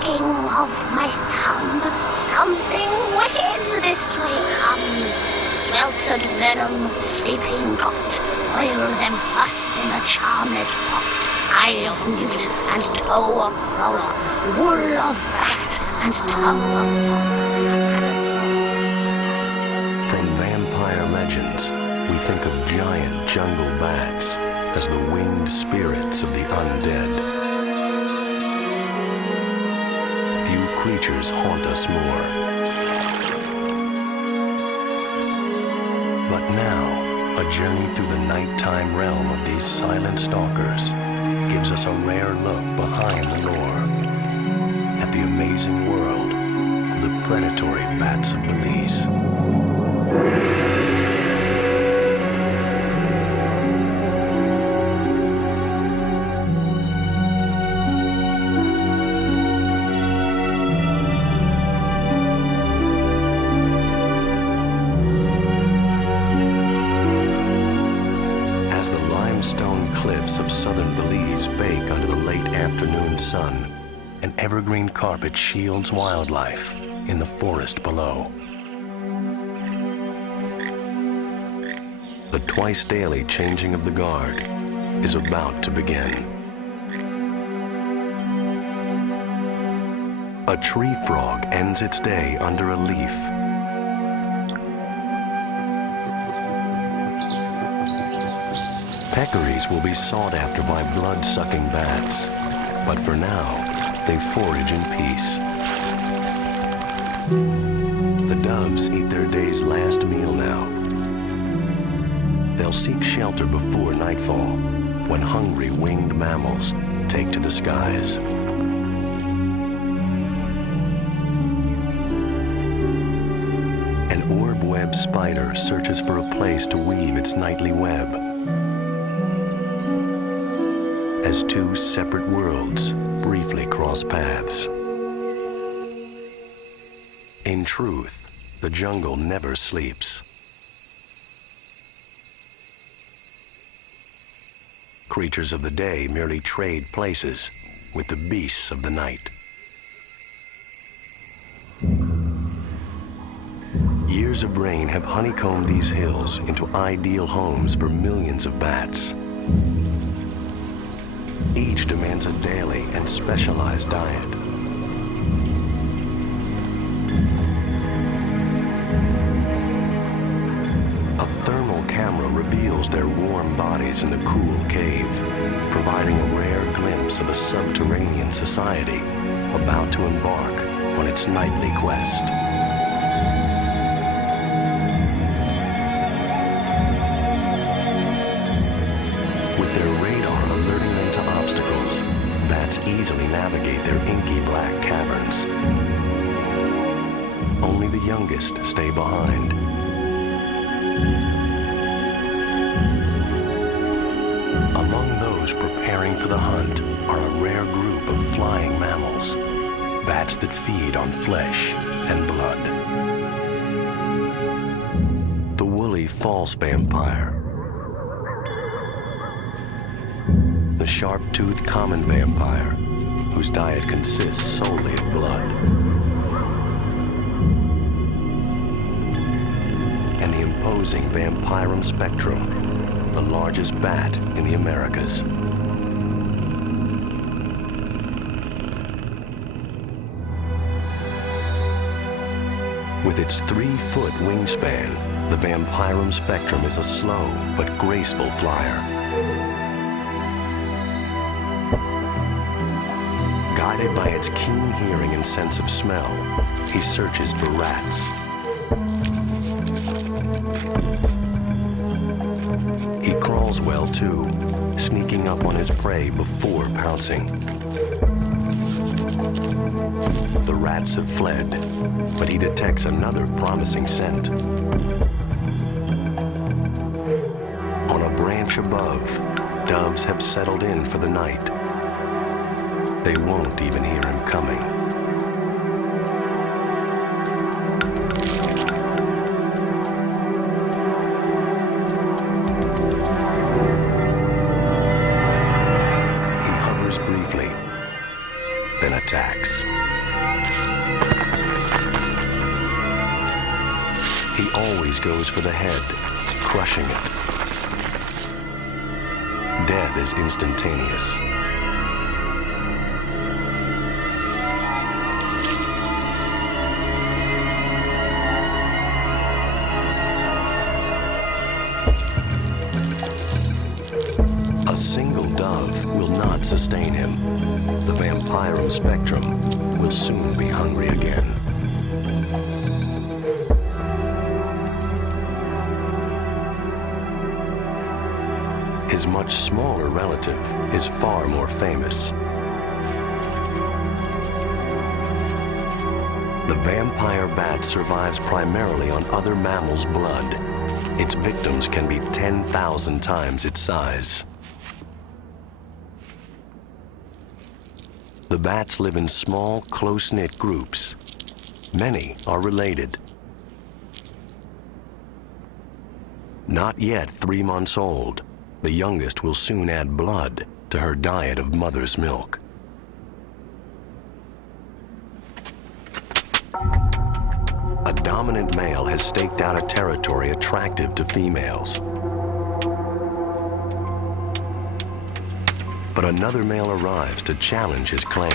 clicking of my thumb, something wicked this way comes. Sweltered venom, sleeping got, boil them fast in a charmed pot. Eye of newt and toe of frog, wool of bat and tongue of dog. From vampire legends, we think of giant jungle bats as the winged spirits of the undead. Few creatures haunt us more. But now, a journey through the nighttime realm of these silent stalkers gives us a rare look behind the lore at the amazing world of the predatory bats of Belize. Limestone cliffs of southern Belize bake under the late afternoon sun, an evergreen carpet shields wildlife in the forest below. The twice-daily changing of the guard is about to begin. A tree frog ends its day under a leaf. Peccaries will be sought after by blood-sucking bats, but for now, they forage in peace. The doves eat their day's last meal now. They'll seek shelter before nightfall, when hungry winged mammals take to the skies. An orb-web spider searches for a place to weave its nightly web. As two separate worlds briefly cross paths. In truth, the jungle never sleeps. Creatures of the day merely trade places with the beasts of the night. Years of rain have honeycombed these hills into ideal homes for millions of bats. Each demands a daily and specialized diet. A thermal camera reveals their warm bodies in the cool cave, providing a rare glimpse of a subterranean society about to embark on its nightly quest. With their radar alerting them to obstacles, bats easily navigate their inky black caverns. Only the youngest stay behind. Among those preparing for the hunt are a rare group of flying mammals, bats that feed on flesh and blood. The woolly false vampire, the sharp-toothed common vampire, whose diet consists solely of blood. And the imposing Vampirum spectrum, the largest bat in the Americas. With its 3-foot wingspan, the Vampirum spectrum is a slow but graceful flyer. Guided by its keen hearing and sense of smell, he searches for rats. He crawls well too, sneaking up on his prey before pouncing. The rats have fled, but he detects another promising scent. On a branch above, doves have settled in for the night. They won't even hear him coming. He hovers briefly, then attacks. he always goes for the head, crushing it. Death is instantaneous. A single dove will not sustain him. The vampirum spectrum will soon be hungry again. His much smaller relative is far more famous. The vampire bat survives primarily on other mammals' blood. Its victims can be 10,000 times its size. The bats live in small, close-knit groups. Many are related. Not yet 3 months old, the youngest will soon add blood to her diet of mother's milk. A dominant male has staked out a territory attractive to females. But another male arrives to challenge his claim.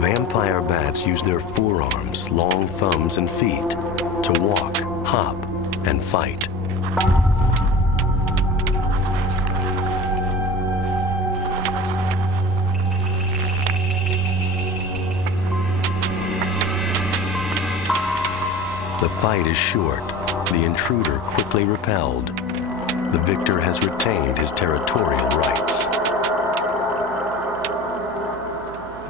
Vampire bats use their forearms, long thumbs, and feet to walk, hop, and fight. The fight is short, the intruder quickly repelled. The victor has retained his territorial rights.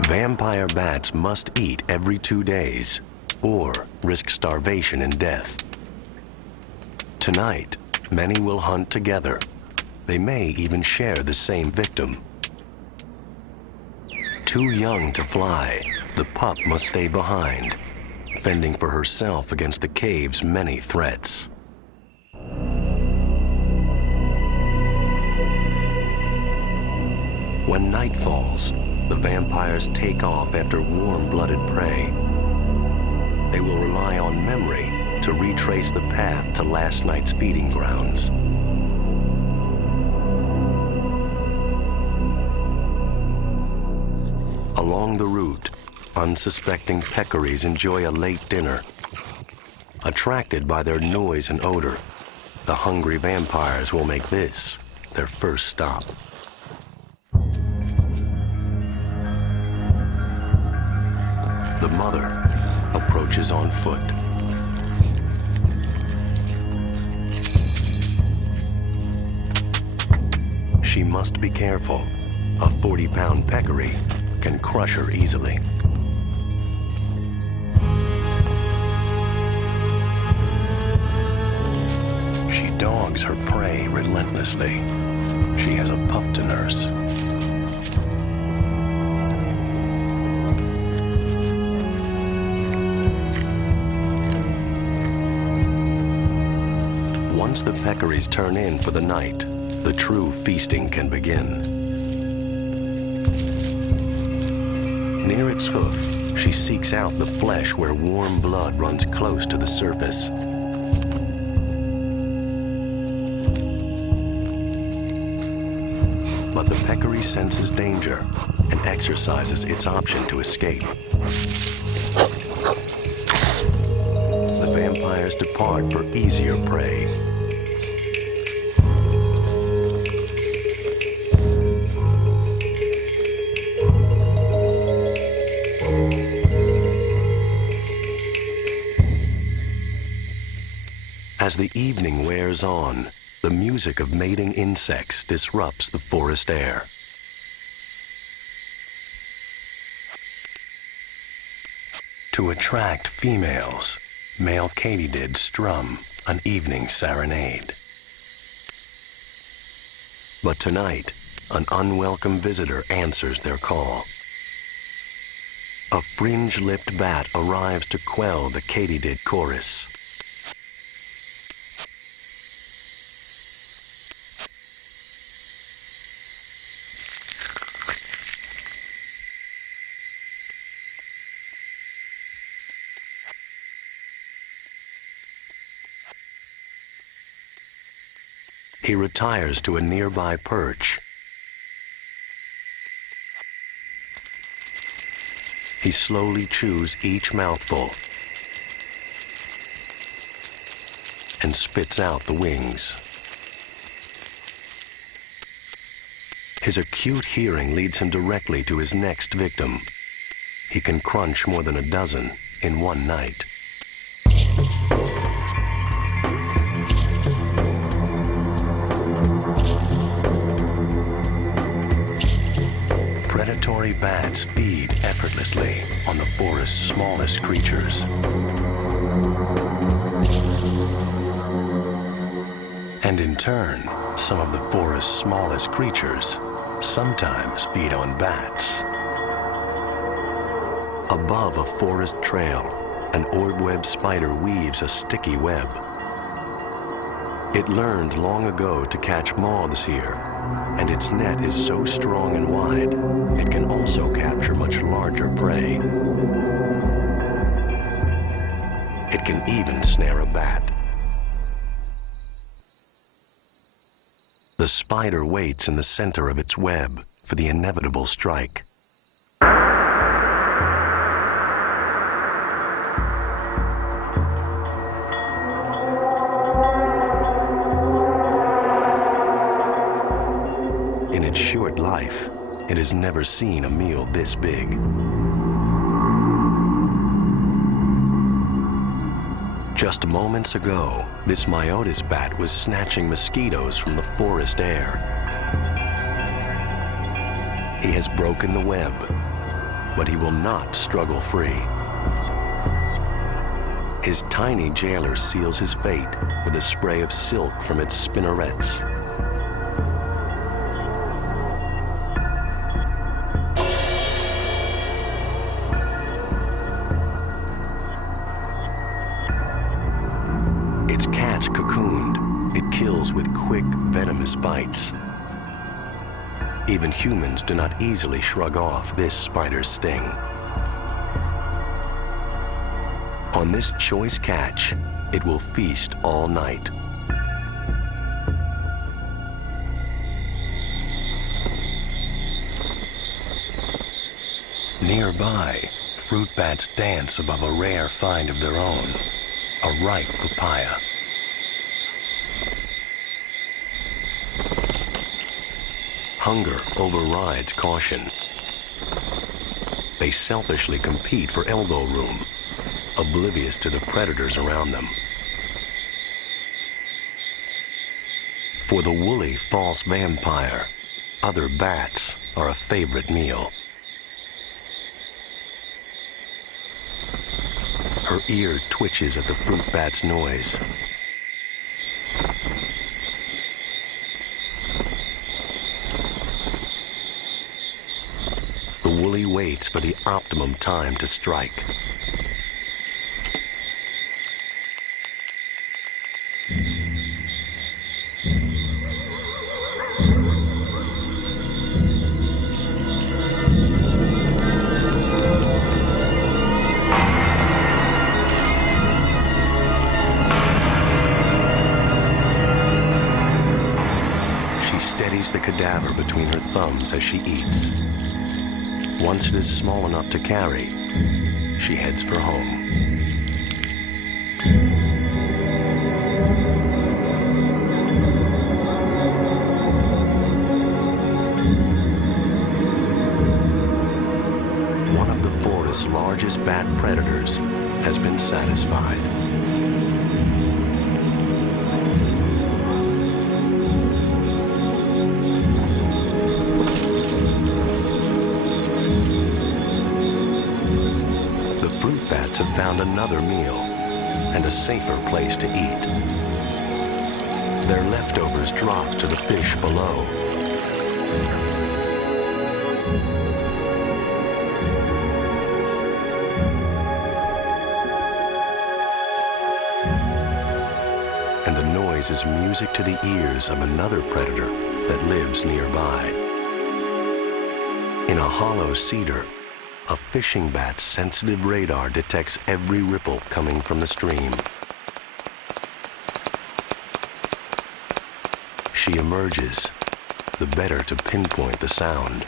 Vampire bats must eat every 2 days, or risk starvation and death. Tonight, many will hunt together. They may even share the same victim. Too young to fly, the pup must stay behind, fending for herself against the cave's many threats. When night falls, the vampires take off after warm-blooded prey. They will rely on memory to retrace the path to last night's feeding grounds. Along the route, unsuspecting peccaries enjoy a late dinner. Attracted by their noise and odor, the hungry vampires will make this their first stop. The mother approaches on foot. She must be careful. A 40-pound peccary can crush her easily. She dogs her prey relentlessly. She has a pup to nurse. Once the peccaries turn in for the night, the true feasting can begin. Near its hoof, she seeks out the flesh where warm blood runs close to the surface. But the peccary senses danger and exercises its option to escape. The vampires depart for easier prey. As the evening wears on, the music of mating insects disrupts the forest air. To attract females, male katydids strum an evening serenade. But tonight, an unwelcome visitor answers their call. A fringe-lipped bat arrives to quell the katydid chorus. He retires to a nearby perch. He slowly chews each mouthful and spits out the wings. His acute hearing leads him directly to his next victim. He can crunch more than a dozen in one night. Predatory bats feed effortlessly on the forest's smallest creatures. And in turn, some of the forest's smallest creatures sometimes feed on bats. Above a forest trail, an orb-web spider weaves a sticky web. It learned long ago to catch moths here, and its net is so strong and wide, it can also capture much larger prey. It can even snare a bat. The spider waits in the center of its web for the inevitable strike. In its short life, it has never seen a meal this big. Just moments ago, this Myotis bat was snatching mosquitoes from the forest air. He has broken the web, but he will not struggle free. His tiny jailer seals his fate with a spray of silk from its spinnerets. With quick, venomous bites. Even humans do not easily shrug off this spider's sting. On this choice catch, it will feast all night. Nearby, fruit bats dance above a rare find of their own, a ripe papaya. Hunger overrides caution. They selfishly compete for elbow room, oblivious to the predators around them. For the woolly false vampire, other bats are a favorite meal. Her ear twitches at the fruit bat's noise. The woolly waits for the optimum time to strike. She steadies the cadaver between her thumbs as she eats. Once it is small enough to carry, she heads for home. One of the forest's largest bat predators has been satisfied. Have found another meal and a safer place to eat. Their leftovers drop to the fish below. And the noise is music to the ears of another predator that lives nearby. In a hollow cedar, a fishing bat's sensitive radar detects every ripple coming from the stream. she emerges, the better to pinpoint the sound.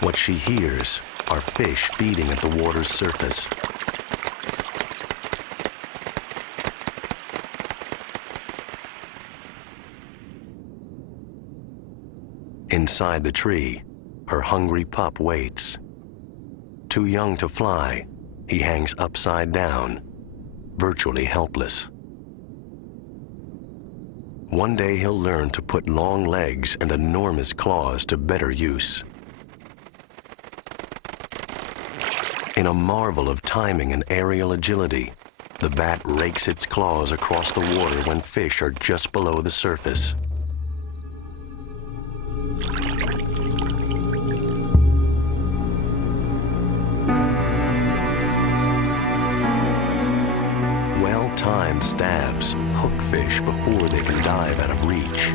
What she hears are fish feeding at the water's surface. Inside the tree, her hungry pup waits. Too young to fly, he hangs upside down, virtually helpless. One day he'll learn to put long legs and enormous claws to better use. In a marvel of timing and aerial agility, the bat rakes its claws across the water when fish are just below the surface. Well-timed stabs hook fish before they can dive out of reach.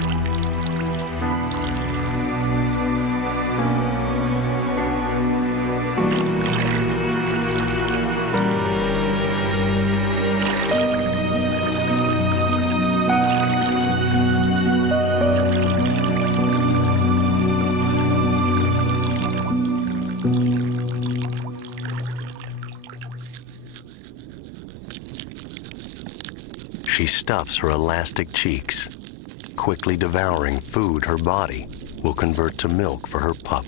She stuffs her elastic cheeks, quickly devouring food her body will convert to milk for her pup.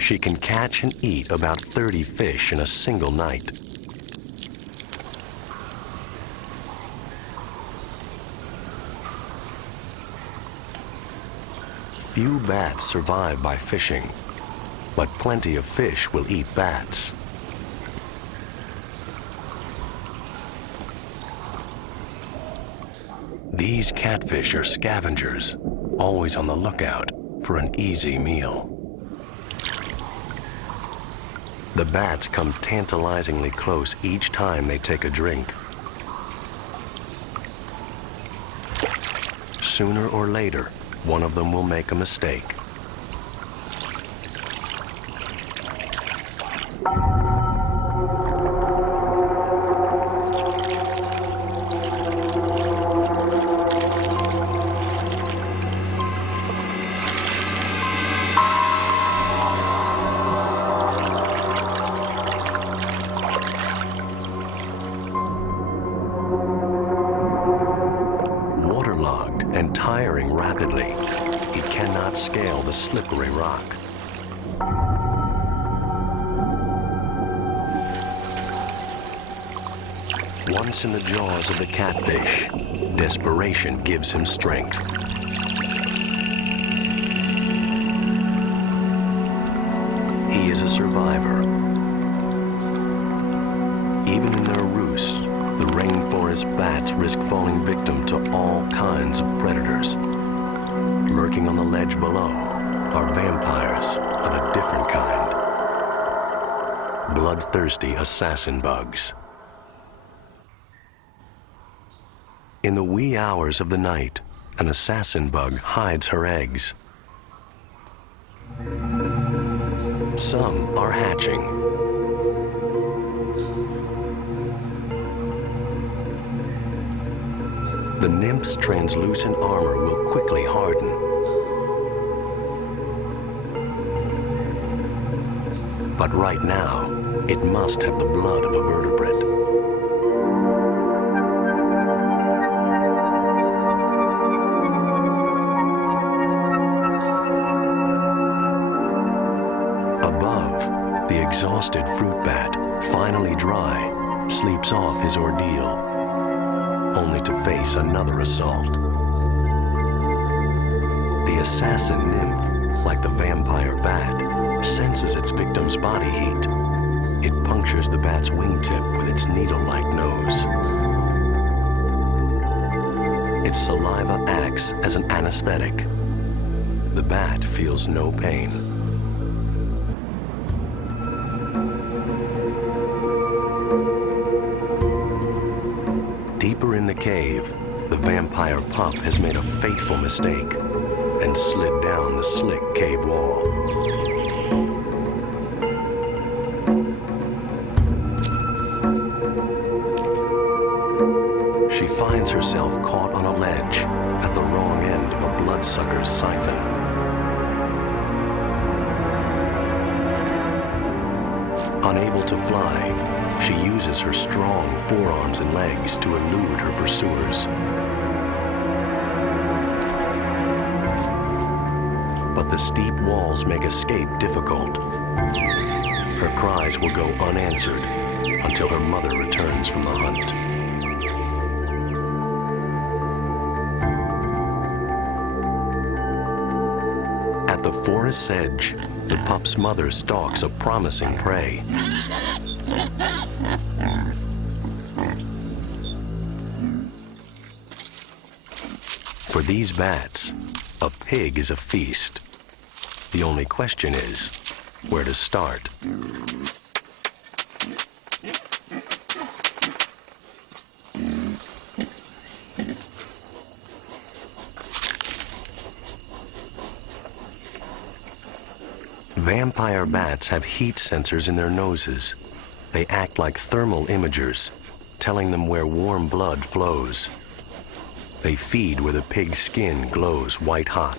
She can catch and eat about 30 fish in a single night. Few bats survive by fishing, but plenty of fish will eat bats. These catfish are scavengers, always on the lookout for an easy meal. The bats come tantalizingly close each time they take a drink. Sooner or later, one of them will make a mistake. And tiring rapidly, it cannot scale the slippery rock. Once in the jaws of the catfish, desperation gives him strength. He is a survivor. Even in their roosts, the rainforest bats risk falling victim to all kinds of predators. Lurking on the ledge below are vampires of a different kind. Bloodthirsty assassin bugs. In the wee hours of the night, an assassin bug hides her eggs. Some are hatching. The nymph's translucent armor will quickly harden. But right now, it must have the blood of a vertebrate. Above, the exhausted fruit bat, finally dry, sleeps off his ordeal, only to face another assault. The assassin nymph, like the vampire bat, senses its victim's body heat. It punctures the bat's wingtip with its needle-like nose. Its saliva acts as an anesthetic. The bat feels no pain. Deeper in the cave, the vampire pup has made a fateful mistake and slid down the slick cave wall. herself caught on a ledge at the wrong end of a bloodsucker's siphon. Unable to fly, she uses her strong forearms and legs to elude her pursuers. But the steep walls make escape difficult. Her cries will go unanswered until her mother returns from the hunt. At the forest's edge, the pup's mother stalks a promising prey. For these bats, a pig is a feast. The only question is where to start. Vampire bats have heat sensors in their noses. They act like thermal imagers, telling them where warm blood flows. They feed where the pig's skin glows white hot.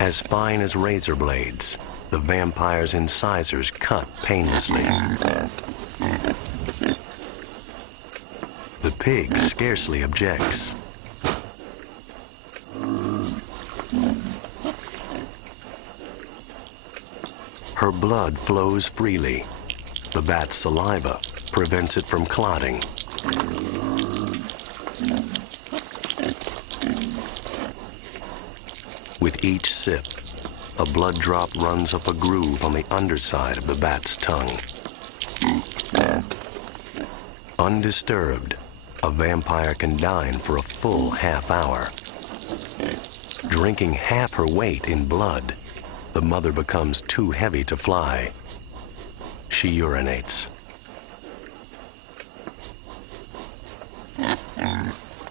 As fine as razor blades, the vampire's incisors cut painlessly. The pig scarcely objects. Her blood flows freely. The bat's saliva prevents it from clotting. With each sip, a blood drop runs up a groove on the underside of the bat's tongue. Undisturbed, a vampire can dine for a full half hour. Drinking half her weight in blood, the mother becomes too heavy to fly. She urinates.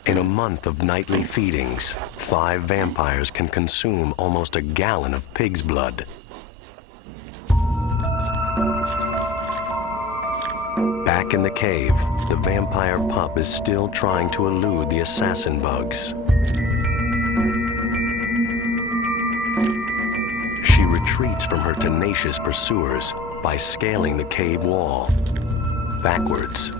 In a month of nightly feedings, 5 vampires can consume almost a gallon of pig's blood. Back in the cave, the vampire pup is still trying to elude the assassin bugs. She retreats from her tenacious pursuers by scaling the cave wall, backwards.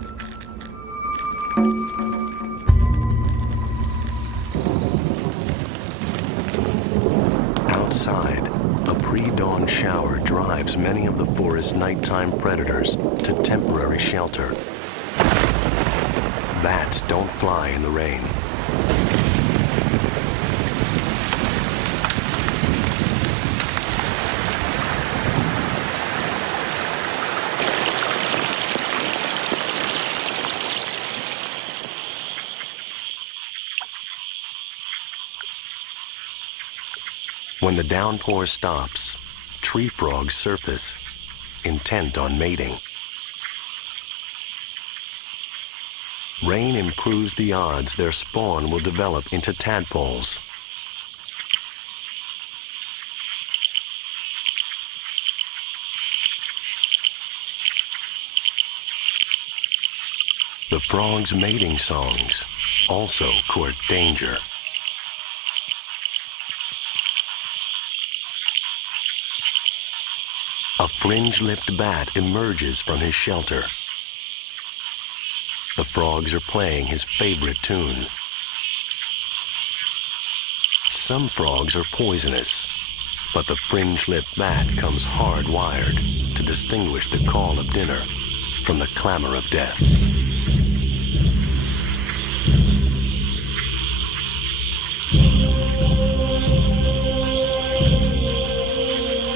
Outside, a pre-dawn shower drives many of the forest's nighttime predators to temporary shelter. Bats don't fly in the rain. When the downpour stops, tree frogs surface, intent on mating. Rain improves the odds their spawn will develop into tadpoles. The frogs' mating songs also court danger. A fringe-lipped bat emerges from his shelter. The frogs are playing his favorite tune. Some frogs are poisonous, but the fringe-lipped bat comes hardwired to distinguish the call of dinner from the clamor of death.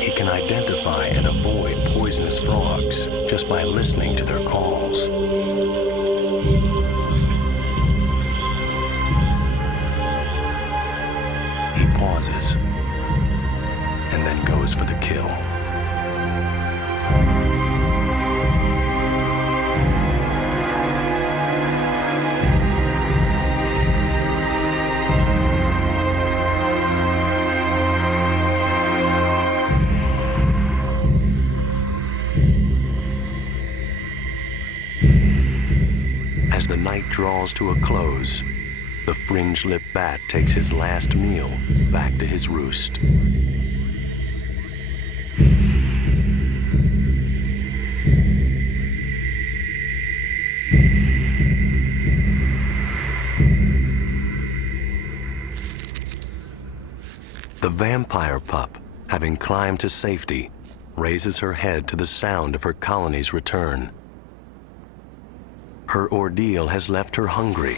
He can identify and avoid poisonous frogs just by listening to their calls. He pauses and then goes for the kill. As the night draws to a close, the fringe-lipped bat takes his last meal back to his roost. The vampire pup, having climbed to safety, raises her head to the sound of her colony's return. Her ordeal has left her hungry,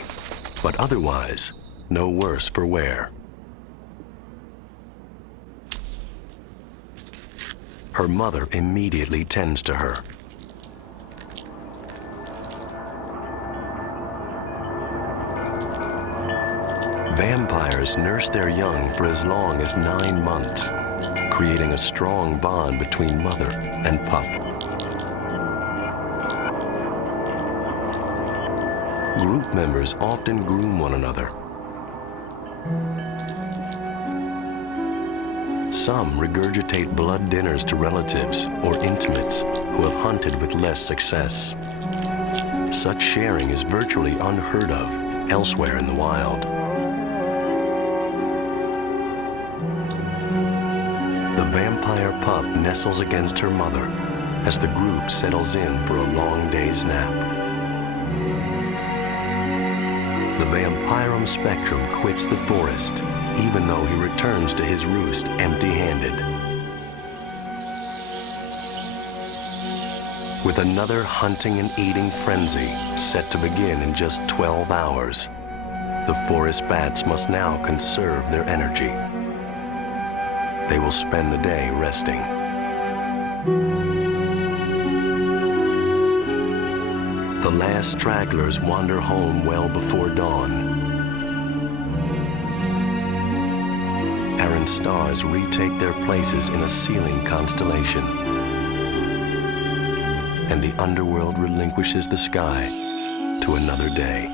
but otherwise no worse for wear. Her mother immediately tends to her. Vampires nurse their young for as long as 9 months, creating a strong bond between mother and pup. Group members often groom one another. Some regurgitate blood dinners to relatives or intimates who have hunted with less success. Such sharing is virtually unheard of elsewhere in the wild. The vampire pup nestles against her mother as the group settles in for a long day's nap. The vampirum spectrum quits the forest, even though he returns to his roost empty-handed. With another hunting and eating frenzy set to begin in just 12 hours, the forest bats must now conserve their energy. They will spend the day resting. The last stragglers wander home well before dawn. Errant stars retake their places in a ceiling constellation, and the underworld relinquishes the sky to another day.